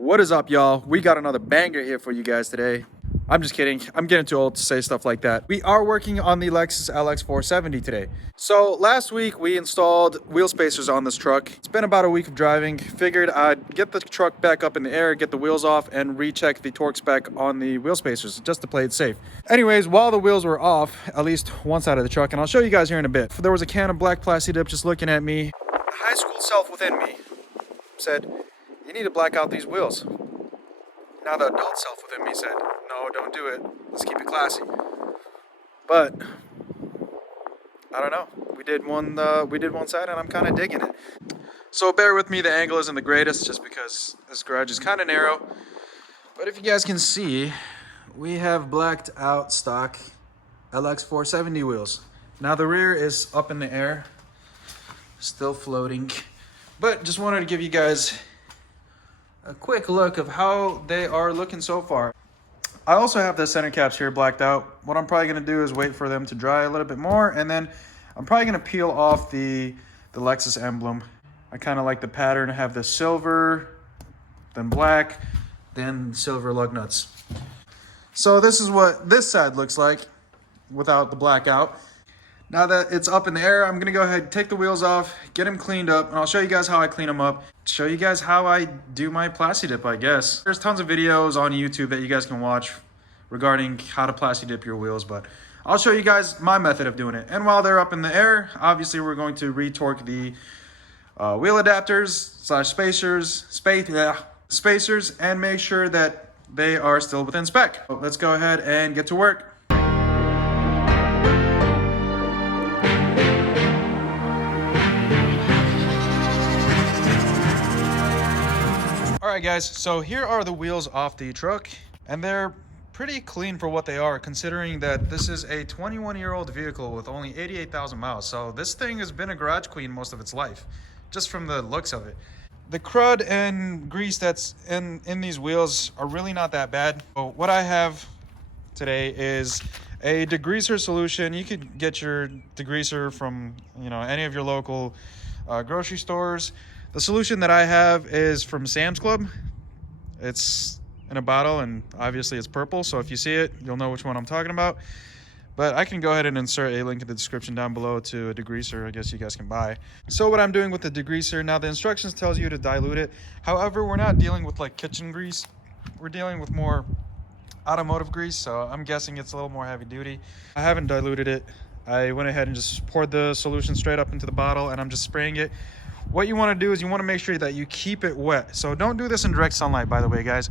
What is up, y'all? We got another banger here for you guys today. I'm just kidding. I'm getting too old to say stuff like that. We are working on the Lexus LX470 today. So last week we installed wheel spacers on this truck. It's been about a week of driving. Figured I'd get the truck back up in the air, get the wheels off, and recheck the torque spec on the wheel spacers just to play it safe. Anyways, while the wheels were off, at least one side of the truck, and I'll show you guys here in a bit. There was a can of black Plasti dip just looking at me. The high school self within me said, "You need to black out these wheels." Now the adult self within me said, "No, don't do it. Let's keep it classy." But I don't know. We did one side, and I'm kind of digging it. So bear with me. The angle isn't the greatest, just because this garage is kind of narrow. But if you guys can see, we have blacked out stock LX470 wheels. Now the rear is up in the air, still floating. But just wanted to give you guys a quick look of how they are looking so far. I also have the center caps here blacked out. What I'm probably going to do is wait for them to dry a little bit more, and then I'm probably going to peel off the Lexus emblem. I kind of like the pattern. I have the silver, then black, then silver lug nuts. So this is what this side looks like without the blackout. Now that it's up in the air, I'm going to go ahead and take the wheels off, get them cleaned up, and I'll show you guys how I clean them up. Show you guys how I do my Plasti dip, I guess. There's tons of videos on YouTube that you guys can watch regarding how to Plasti dip your wheels, but I'll show you guys my method of doing it. And while they're up in the air, obviously we're going to re-torque the wheel adapters / spacers and make sure that they are still within spec. So let's go ahead and get to work. Alright guys, so here are the wheels off the truck, and they're pretty clean for what they are, considering that this is a 21-year-old vehicle with only 88,000 miles. So this thing has been a garage queen most of its life, just from the looks of it. The crud and grease that's in these wheels are really not that bad. But what I have today is a degreaser solution. You could get your degreaser from any of your local grocery stores. The solution that I have is from Sam's Club. It's in a bottle, and obviously it's purple, so if you see it, you'll know which one I'm talking about. But I can go ahead and insert a link in the description down below to a degreaser I guess you guys can buy. So what I'm doing with the degreaser, now the instructions tells you to dilute it. However, we're not dealing with like kitchen grease. We're dealing with more automotive grease, so I'm guessing it's a little more heavy duty. I haven't diluted it. I went ahead and just poured the solution straight up into the bottle, and I'm just spraying it. What you want to do is you want to make sure that you keep it wet. So don't do this in direct sunlight, by the way, guys.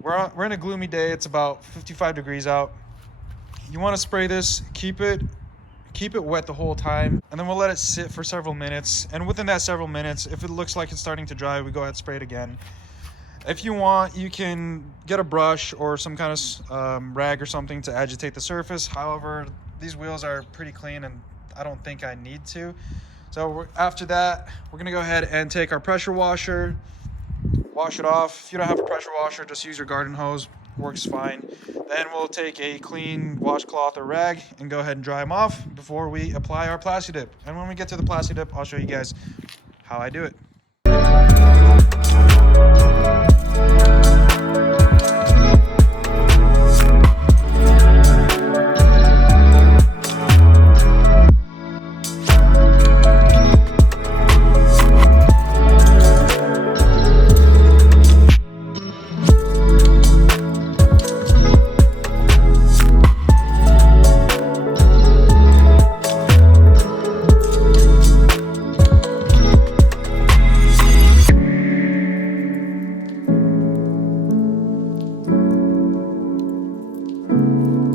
We're in a gloomy day. It's about 55 degrees out. You want to spray this, keep it wet the whole time, and then we'll let it sit for several minutes. And within that several minutes, if it looks like it's starting to dry, we go ahead and spray it again. If you want, you can get a brush or some kind of rag or something to agitate the surface. However, these wheels are pretty clean, and I don't think I need to. So after that, we're gonna go ahead and take our pressure washer, wash it off. If you don't have a pressure washer, just use your garden hose, works fine. Then we'll take a clean washcloth or rag and go ahead and dry them off before we apply our Plasti dip. And when we get to the Plasti dip, I'll show you guys how I do it.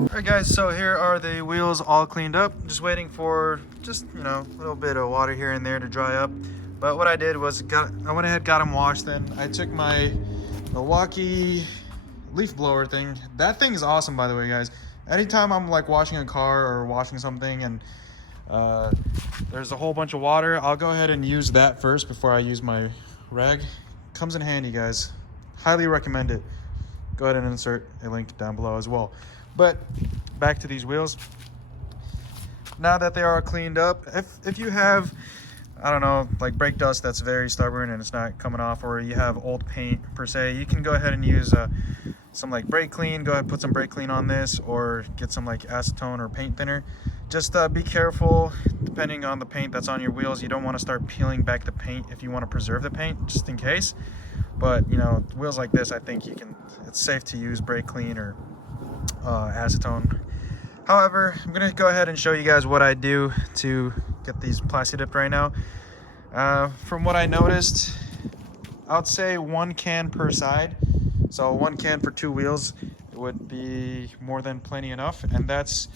Alright guys, so here are the wheels all cleaned up. Just waiting for a little bit of water here and there to dry up. But what I did was I went ahead, got them washed. Then I took my Milwaukee leaf blower thing. That thing is awesome, by the way, guys. Anytime I'm like washing a car or washing something and there's a whole bunch of water, I'll go ahead and use that first before I use my rag. Comes in handy, guys. Highly recommend it. Go ahead and insert a link down below as well. But back to these wheels. Now that they are cleaned up, if you have I don't know, like brake dust that's very stubborn and it's not coming off, or you have old paint per se, you can go ahead and use some like brake clean. Go ahead and put some brake clean on this, or get some like acetone or paint thinner. Just be careful depending on the paint that's on your wheels. You don't want to start peeling back the paint if you want to preserve the paint, just in case. But you know, wheels like this, I think it's safe to use brake clean or acetone. However, I'm gonna go ahead and show you guys what I do to get these Plasti dipped right now. From what I noticed, I would say 1 can per side. So 1 can for 2 wheels would be more than plenty enough, and that's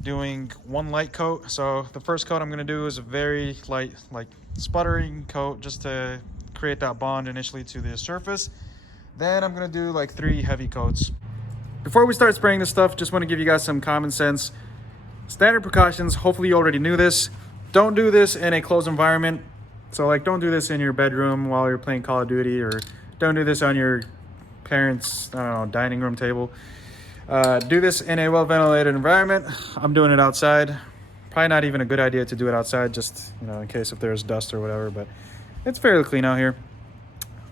doing 1 light coat. So the first coat I'm gonna do is a very light, like sputtering coat, just to create that bond initially to the surface. Then I'm gonna do like 3 heavy coats. Before we start spraying this stuff, just want to give you guys some common sense standard precautions. Hopefully you already knew this. Don't do this in a closed environment. So like, don't do this in your bedroom while you're playing Call of Duty, or don't do this on your parents', I don't know, dining room table. Do this in a well-ventilated environment. I'm doing it outside. Probably not even a good idea to do it outside, just, you know, in case if there's dust or whatever, but it's fairly clean out here.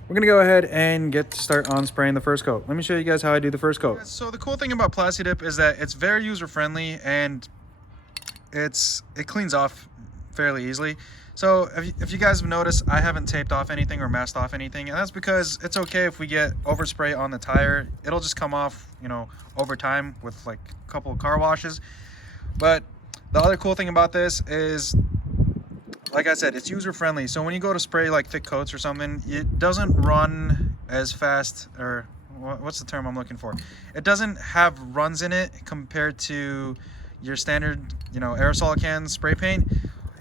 We're gonna go ahead and get to start on spraying the first coat. Let me show you guys how I do the first coat. So the cool thing about Plasti Dip is that it's very user-friendly, and it cleans off fairly easily. So if you guys have noticed, I haven't taped off anything or masked off anything, and that's because it's okay if we get overspray on the tire. It'll just come off, you know, over time with like a couple of car washes. But the other cool thing about this is, like I said, it's user-friendly. So when you go to spray like thick coats or something, it doesn't run as fast, or what's the term I'm looking for? It doesn't have runs in it compared to your standard, you know, aerosol can spray paint.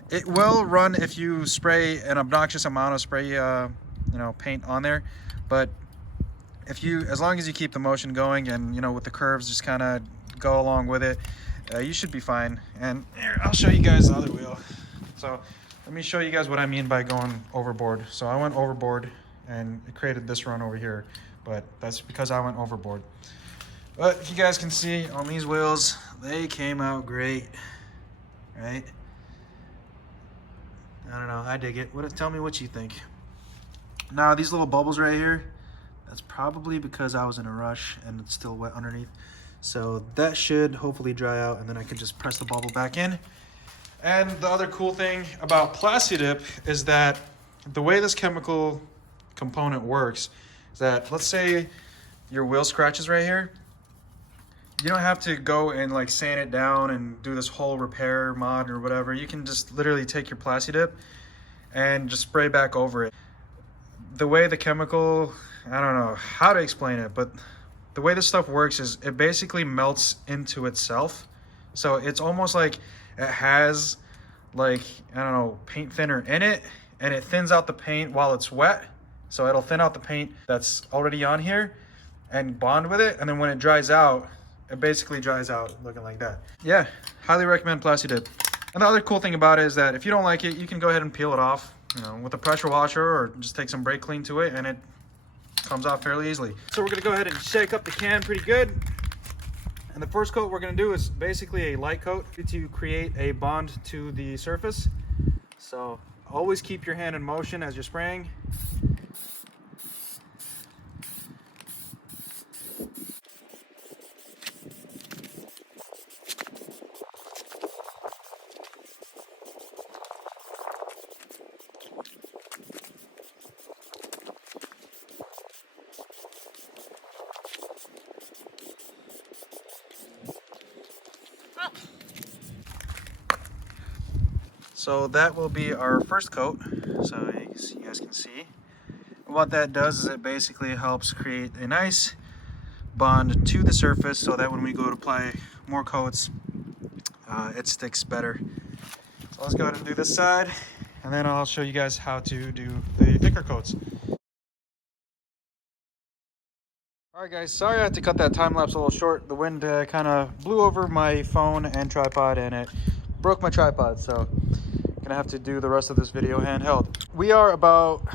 It will run if you spray an obnoxious amount of spray, you know, paint on there. But as long as you keep the motion going, and, you know, with the curves, just kind of go along with it, you should be fine. And here, I'll show you guys the other wheel. So let me show you guys what I mean by going overboard. So I went overboard and it created this run over here, but that's because I went overboard. But if you guys can see on these wheels, they came out great, right? I don't know, I dig it. Tell me what you think. Now these little bubbles right here, that's probably because I was in a rush and it's still wet underneath. So that should hopefully dry out, and then I can just press the bubble back in. And the other cool thing about Plasti Dip is that the way this chemical component works is that, let's say your wheel scratches right here, you don't have to go and like sand it down and do this whole repair mod or whatever. You can just literally take your Plasti Dip and just spray back over it. The way the chemical, I don't know how to explain it, but the way this stuff works is it basically melts into itself. So it's almost like it has, like, I don't know, paint thinner in it, and it thins out the paint while it's wet. So it'll thin out the paint that's already on here and bond with it, and then when it dries out, it basically dries out looking like that. Yeah, highly recommend Plasti Dip. And the other cool thing about it is that if you don't like it, you can go ahead and peel it off, you know, with a pressure washer, or just take some brake clean to it, and it comes off fairly easily. So we're gonna go ahead and shake up the can pretty good. And the first coat we're gonna do is basically a light coat to create a bond to the surface. So always keep your hand in motion as you're spraying. So that will be our first coat, so you guys can see. What that does is it basically helps create a nice bond to the surface, so that when we go to apply more coats, it sticks better. So let's go ahead and do this side, and then I'll show you guys how to do the thicker coats. Alright guys, sorry I had to cut that time lapse a little short. The wind kind of blew over my phone and tripod, and it broke my tripod, so gonna have to do the rest of this video handheld. We are about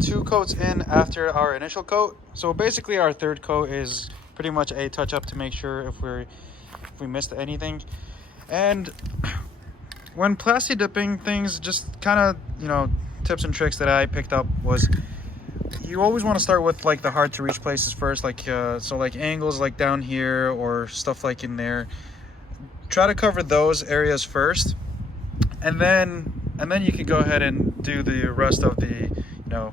2 coats in after our initial coat, so basically our third coat is pretty much a touch up to make sure if we missed anything. And when plasti dipping things, just kind of, you know, tips and tricks that I picked up was you always want to start with like the hard to reach places first, like so like angles like down here or stuff like in there. Try to cover those areas first, and then you can go ahead and do the rest of the, you know,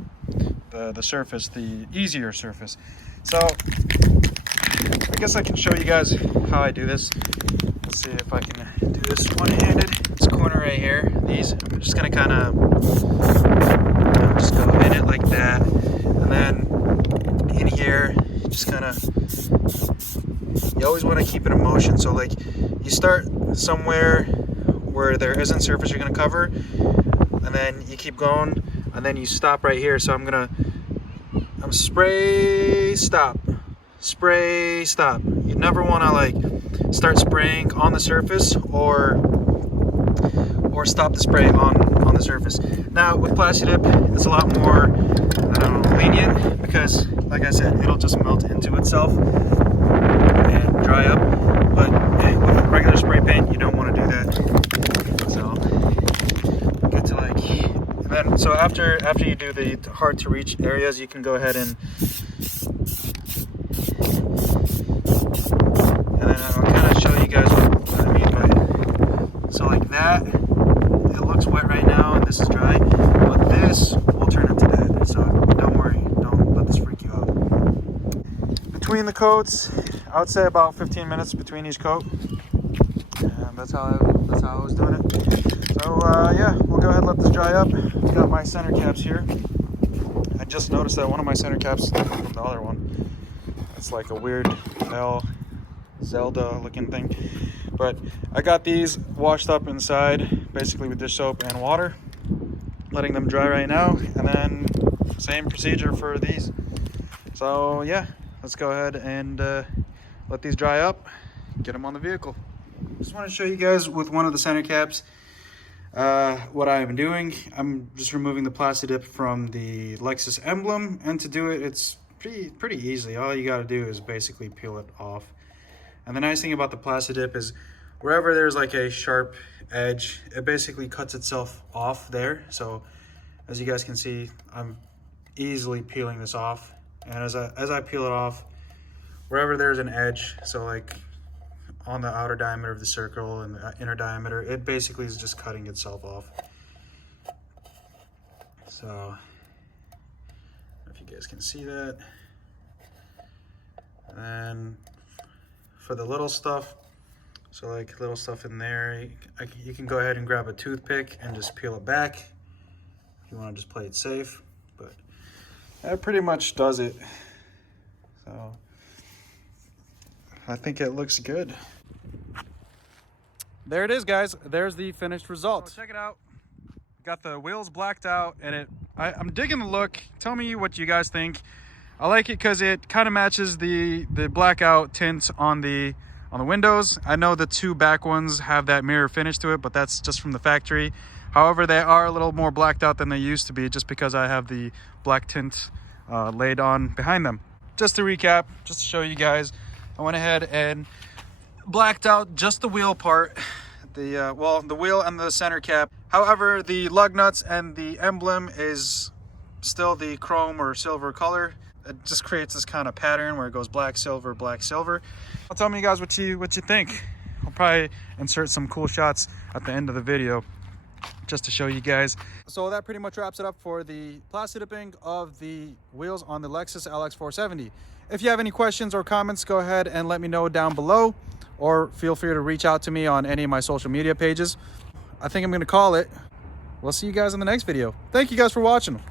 the surface, the easier surface. So I guess I can show you guys how I do this. Let's see if I can do this one-handed. This corner right here, these, I'm just gonna kind of, you know, just go in it like that, and then in here, just kind of, you always want to keep it in motion. So like you start somewhere where there isn't surface you're gonna cover, and then you keep going, and then you stop right here. So I'm spray, stop, spray, stop. You never want to like start spraying on the surface or stop the spray on the surface. Now with Plasti Dip, it's a lot more, I don't know, lenient, because like I said, it'll just melt into itself and dry up. But with regular spray paint, you don't want to do that. So get to like, and then so after you do the hard to reach areas, you can go ahead and then I'll kind of show you guys what I mean by, so like that, it looks wet right now and this is dry, but this will turn into that. So don't worry, don't let this freak you out. Between the coats, I would say about 15 minutes between each coat. And that's how I was doing it. So yeah, we'll go ahead and let this dry up. I've got my center caps here. I just noticed that one of my center caps is different from the other one. It's like a weird Zelda looking thing. But I got these washed up inside, basically with dish soap and water. Letting them dry right now, and then same procedure for these. So yeah, let's go ahead and let these dry up, get them on the vehicle. Just want to show you guys with one of the center caps what I'm doing. I'm just removing the Plasti Dip from the Lexus emblem, and to do it, it's pretty easy. All you got to do is basically peel it off. And the nice thing about the Plasti Dip is wherever there's like a sharp edge, it basically cuts itself off there. So as you guys can see, I'm easily peeling this off. And as I peel it off, wherever there's an edge, so like on the outer diameter of the circle and the inner diameter, it basically is just cutting itself off. So if you guys can see that. And then for the little stuff, so like little stuff in there, you can go ahead and grab a toothpick and just peel it back if you want to just play it safe. But that pretty much does it. So I think it looks good. There it is, guys. There's the finished result. So check it out. Got the wheels blacked out, and I'm digging the look. Tell me what you guys think. I like it because it kind of matches the blackout tint on the windows. I know the two back ones have that mirror finish to it, but that's just from the factory. However, they are a little more blacked out than they used to be, just because I have the black tint laid on behind them. Just to recap, just to show you guys, I went ahead and blacked out just the wheel part, the wheel and the center cap. However, the lug nuts and the emblem is still the chrome or silver color. It just creates this kind of pattern where it goes black, silver, black, silver. Well, tell me, guys, what you think. I'll probably insert some cool shots at the end of the video just to show you guys. So that pretty much wraps it up for the Plasti Dipping of the wheels on the Lexus LX470. If you have any questions or comments, go ahead and let me know down below, or feel free to reach out to me on any of my social media pages. I think I'm going to call it. We'll see you guys in the next video. Thank you guys for watching.